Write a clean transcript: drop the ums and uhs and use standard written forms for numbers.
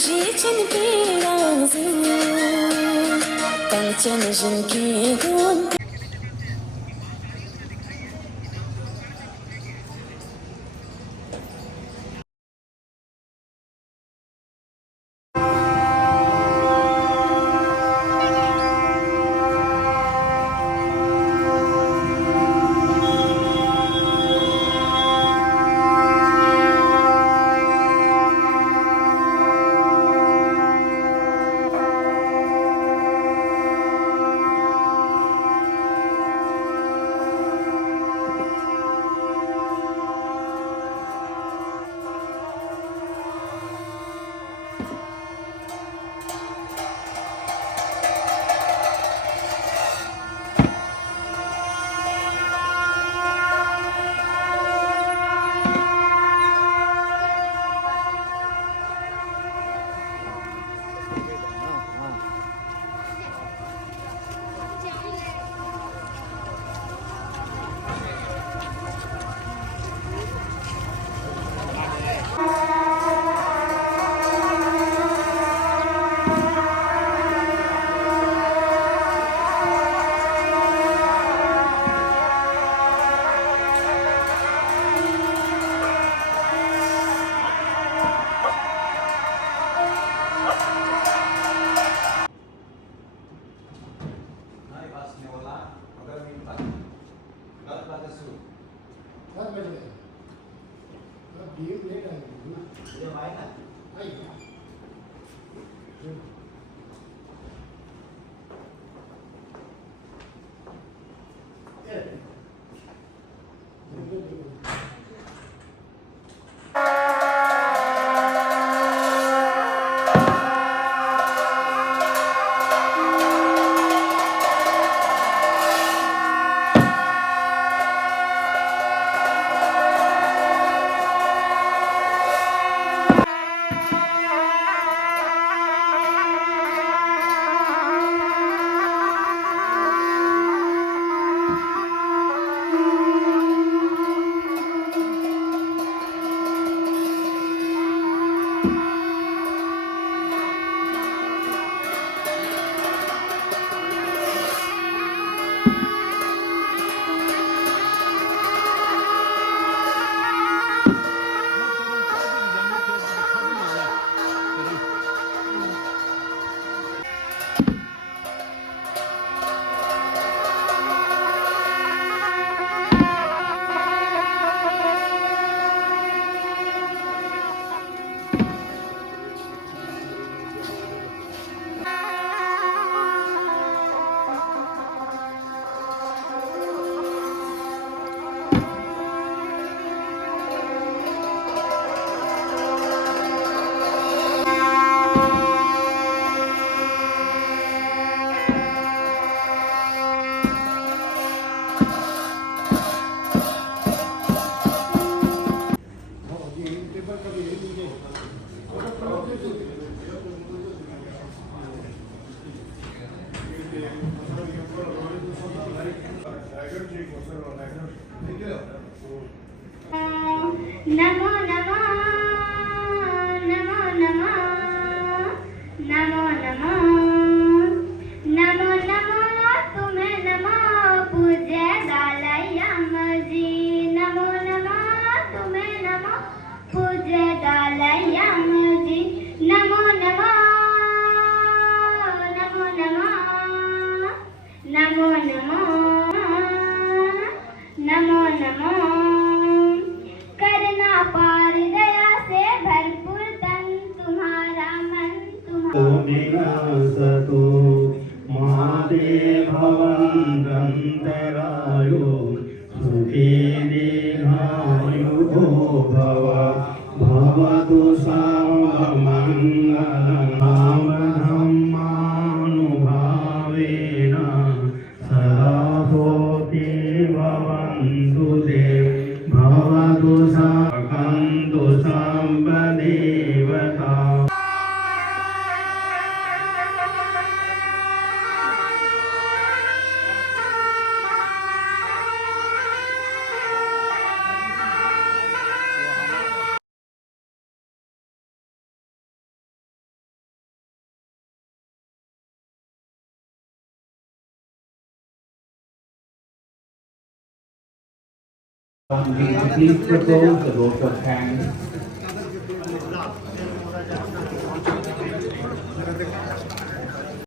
जिनके राज़ कंचन जिनकी धुन। नमो नमो नमो नमो नमो नमो नमो नमो तुम्हें नमो पूज्य दालाई लामा जी। नमो नमो तुम्हें नमो पूज्य दालाई लामा जी। नमो नमो नमो नमो नमो नमो नमो नमो करना पार दया से भरपूर तन तुम्हारा मन तुम्हारा सतो महादेव भवन्तरायो सुखी दीर्घायु भव भवतु सर्वमङ्गलं धम्मानुभावेन सदा भूति भवन्तु ते भवतु सकन्तु सर्वदेवता। Please propose the vote of thanks